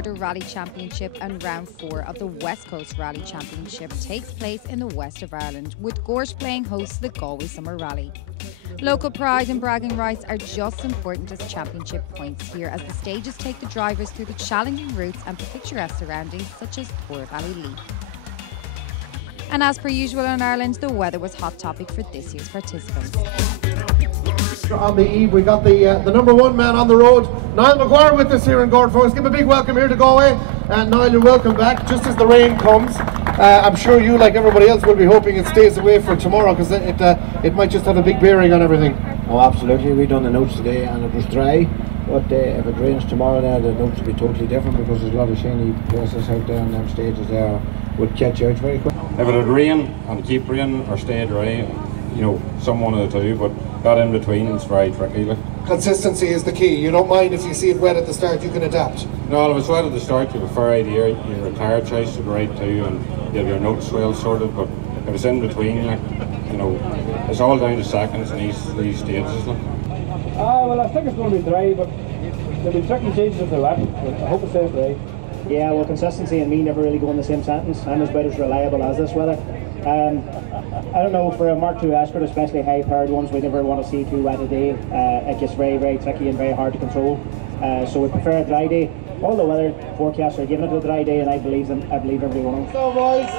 Border Rally Championship and round 4 of the West Coast Rally Championship takes place in the west of Ireland, with Gort playing host to the Galway Summer Rally. Local pride and bragging rights are just as important as championship points here, as the stages take the drivers through the challenging routes and picturesque surroundings such as Poor Valley Lee. And as per usual in Ireland, the weather was hot topic for this year's participants. On the eve, we got the number one man on the road, Niall Maguire, with us here in Gort, folks. Give him a big welcome here to Galway. And Niall, you're welcome back, just as the rain comes. I'm sure you, like everybody else, will be hoping it stays away for tomorrow, because it might just have a big bearing on everything. Oh, absolutely. We done the notes today and it was dry. But if it rains tomorrow, now the notes will be totally different, because there's a lot of shiny places out there and them stages there would catch out very quick. If it would rain and keep raining or stay dry, you know, some one of the two, but that in between is very tricky. Like. Consistency is the key. You don't mind if you see it wet at the start, you can adapt. No, if it's wet at the start, you have a fair idea. Your tire choice is right too, and you have your notes well sorted. But if it's in between, like, you know, it's all down to seconds in these stages. Like. Well, I think it's going to be dry, but there'll be certain stages of the wet. I hope it stays dry. Yeah, well, consistency and me never really go in the same sentence. I'm about as reliable as this weather. I don't know, for a Mark II escort, especially high-powered ones, we never want to see too wet a day. It gets very, very tricky and very hard to control. So we prefer a dry day. All the weather forecasts are giving it a dry day, and I believe them. I believe every one of them. So, boys.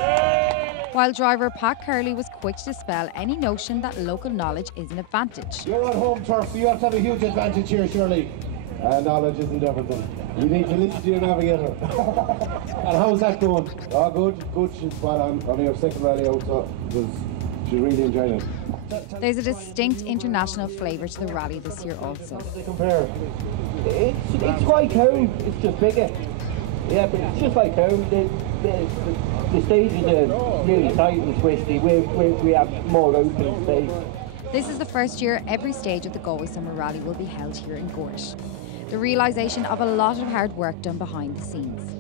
While driver Pat Curley was quick to dispel any notion that local knowledge is an advantage. You're on home turf, you have to have a huge advantage here, surely. Knowledge isn't everything. You need to listen to your navigator. And how's that going? Oh, good. She's spot on. Only her second rally out, so she really enjoyed it. There's a distinct international flavour to the rally this year also. Compare. It's like home, it's just bigger. Yeah, but it's just like home. The stages are really tight and twisty. We have more open space. This is the first year every stage of the Galway Summer Rally will be held here in Gort. The realisation of a lot of hard work done behind the scenes.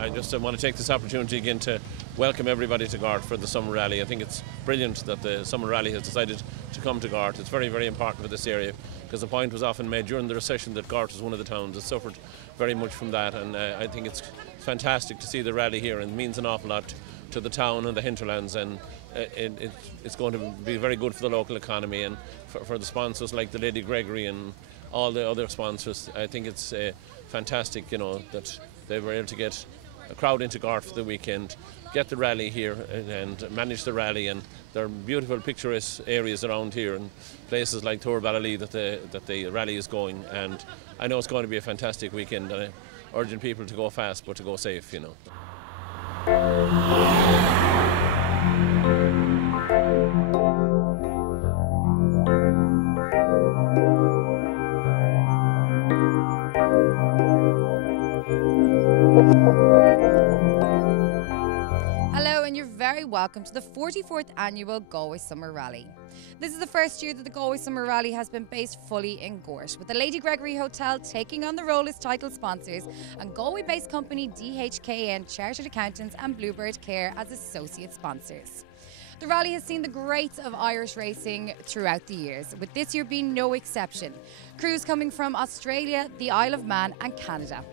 I just want to take this opportunity again to welcome everybody to Gort for the Summer Rally. I think it's brilliant that the Summer Rally has decided to come to Gort. It's very, very important for this area, because the point was often made during the recession that Gort was one of the towns that suffered very much from that, and I think it's fantastic to see the rally here, and it means an awful lot to the town and the hinterlands, and it's going to be very good for the local economy and for the sponsors like the Lady Gregory and all the other sponsors. I think it's fantastic, you know, that they were able to get a crowd into Gort for the weekend, get the rally here and manage the rally, and there are beautiful picturesque areas around here and places like Poor Valley Lee that the rally is going, and I know it's going to be a fantastic weekend, and I'm urging people to go fast but to go safe, you know. Hello, and you're very welcome to the 44th annual Galway Summer Rally. This is the first year that the Galway Summer Rally has been based fully in Gort, with the Lady Gregory Hotel taking on the role as title sponsors and Galway-based company DHKN Chartered Accountants and Bluebird Care as associate sponsors. The rally has seen the greats of Irish racing throughout the years, with this year being no exception. Crews coming from Australia, the Isle of Man and Canada.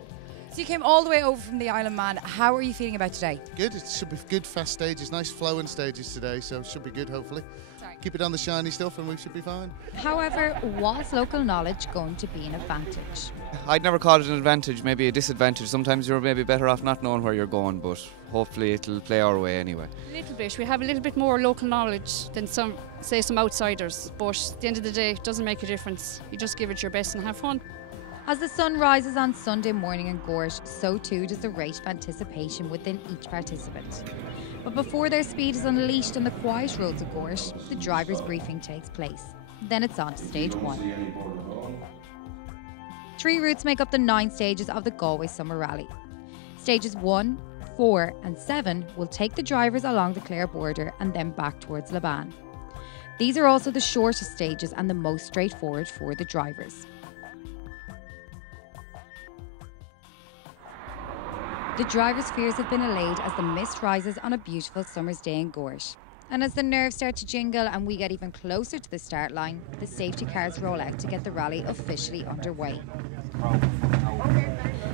So you came all the way over from the Isle of Man. How are you feeling about today? Good. It should be good, fast stages, nice flowing stages today, so it should be good, hopefully. Sorry. Keep it on the shiny stuff and we should be fine. However, was local knowledge going to be an advantage? I'd never call it an advantage, maybe a disadvantage. Sometimes you're maybe better off not knowing where you're going, but hopefully it'll play our way anyway. A little bit. We have a little bit more local knowledge than some outsiders, but at the end of the day, it doesn't make a difference. You just give it your best and have fun. As the sun rises on Sunday morning in Gort, so too does the rate of anticipation within each participant. But before their speed is unleashed on the quiet roads of Gort, the driver's briefing takes place. Then it's on to stage 1. 3 routes make up the 9 stages of the Galway Summer Rally. Stages 1, 4 and 7 will take the drivers along the Clare border and then back towards Laban. These are also the shortest stages and the most straightforward for the drivers. The drivers' fears have been allayed as the mist rises on a beautiful summer's day in Gort. And as the nerves start to jingle and we get even closer to the start line, the safety cars roll out to get the rally officially underway.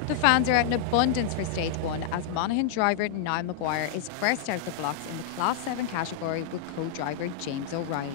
The fans are out in abundance for Stage 1 as Monaghan driver Niall Maguire is first out of the blocks in the Class 7 category with co-driver James O'Reilly.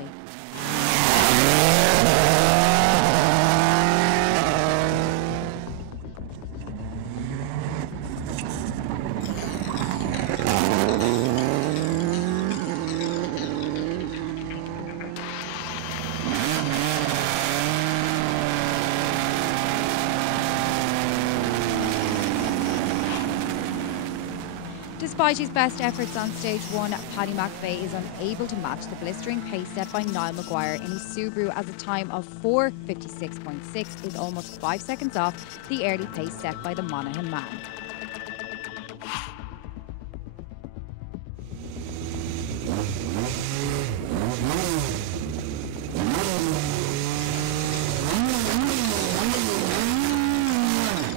Despite his best efforts on Stage 1, Paddy McVeigh is unable to match the blistering pace set by Niall Maguire in his Subaru as a time of 4:56.6 is almost 5 seconds off the early pace set by the Monaghan man.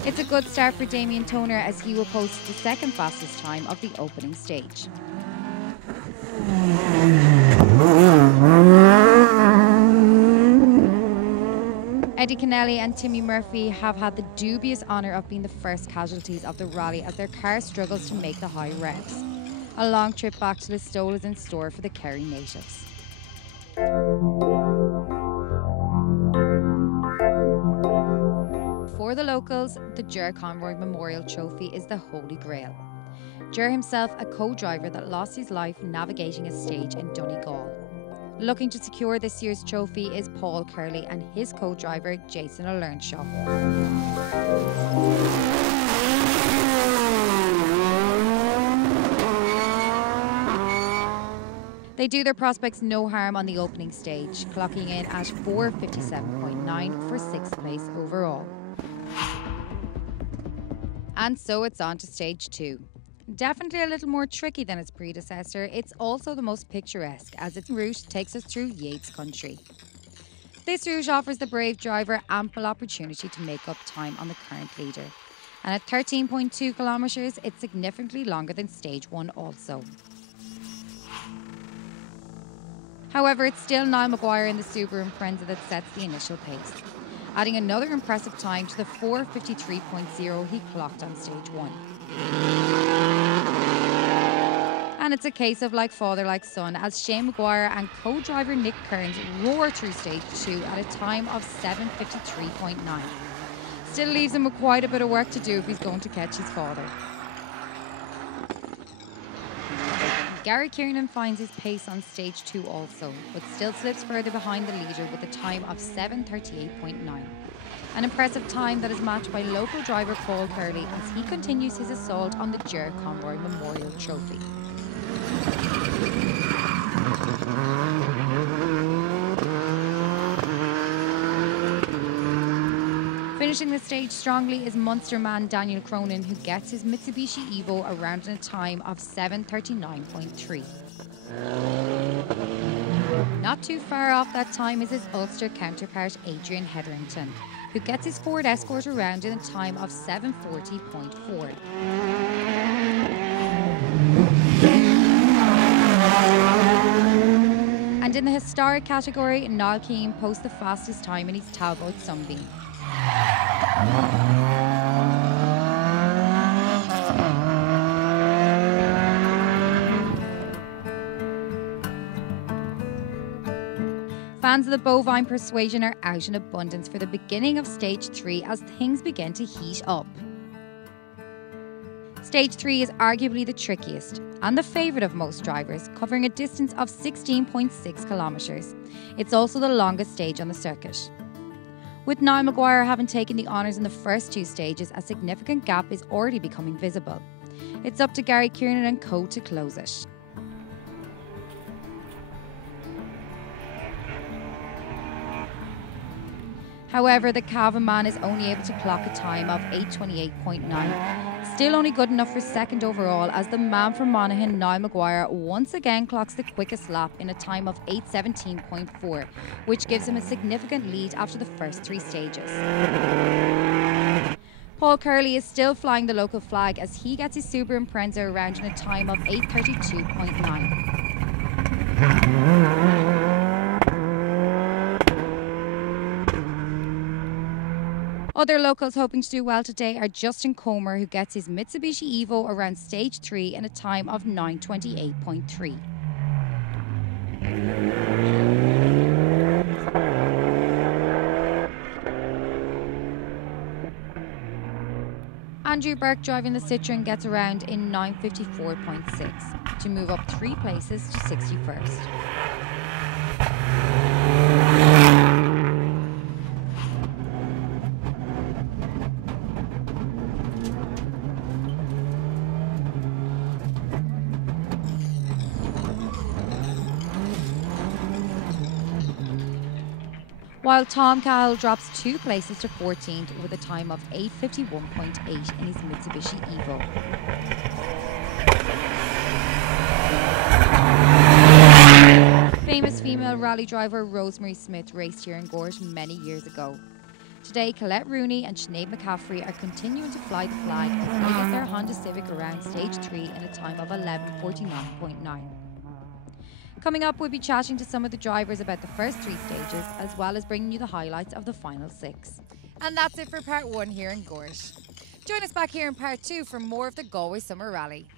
It's a good start for Damien Toner as he will post the second fastest time of the opening stage. Eddie Kennelly and Timmy Murphy have had the dubious honour of being the first casualties of the rally as their car struggles to make the high revs. A long trip back to Listowel is in store for the Kerry natives. For the locals, the Ger Conroy Memorial Trophy is the holy grail. Ger himself, a co-driver that lost his life navigating a stage in Donegal. Looking to secure this year's trophy is Paul Curley and his co-driver Jason O'Learnshaw. They do their prospects no harm on the opening stage, clocking in at 4:57.9 for 6th place overall. And so it's on to Stage 2. Definitely a little more tricky than its predecessor, it's also the most picturesque as its route takes us through Yates country. This route offers the brave driver ample opportunity to make up time on the current leader. And at 13.2 kilometres, it's significantly longer than Stage 1 also. However, it's still Niall Maguire in the Subaru Impreza that sets the initial pace, adding another impressive time to the 4:53.0 he clocked on Stage 1. And it's a case of like father, like son, as Shane Maguire and co-driver Nick Kearns roar through Stage 2 at a time of 7:53.9. Still leaves him with quite a bit of work to do if he's going to catch his father. Gary Kiernan finds his pace on Stage 2 also, but still slips further behind the leader with a time of 7:38.9. An impressive time that is matched by local driver Paul Curley as he continues his assault on the Ger Conroy Memorial Trophy. Finishing the stage strongly is Munster man Daniel Cronin, who gets his Mitsubishi Evo around in a time of 7:39.3. Not too far off that time is his Ulster counterpart Adrian Hetherington, who gets his Ford Escort around in a time of 7:40.4. And in the historic category, Niall Keane posts the fastest time in his Talbot Sunbeam. Fans of the bovine persuasion are out in abundance for the beginning of Stage 3 as things begin to heat up. Stage 3 is arguably the trickiest and the favourite of most drivers, covering a distance of 16.6 kilometres. It's also the longest stage on the circuit. With Niall Maguire having taken the honours in the first two stages, a significant gap is already becoming visible. It's up to Gary Kiernan and co to close it. However, the Cavan man is only able to clock a time of 8:28.9. Still only good enough for second overall, as the man from Monaghan, Niall Maguire, once again clocks the quickest lap in a time of 8:17.4, which gives him a significant lead after the first three stages. Paul Curley is still flying the local flag as he gets his Subaru Impreza around in a time of 8:32.9. Other locals hoping to do well today are Justin Comer, who gets his Mitsubishi Evo around stage 3 in a time of 9:28.3. Andrew Burke driving the Citroen gets around in 9:54.6 to move up 3 places to 61st. While Tom Cahill drops 2 places to 14th with a time of 8:51.8 in his Mitsubishi Evo. Famous female rally driver Rosemary Smith raced here in Gort many years ago. Today, Colette Rooney and Sinead McCaffrey are continuing to fly the flag as they get their Honda Civic around stage 3 in a time of 11:49.9. Coming up, we'll be chatting to some of the drivers about the first 3 stages, as well as bringing you the highlights of the final 6. And that's it for part 1 here in Gort. Join us back here in part 2 for more of the Galway Summer Rally.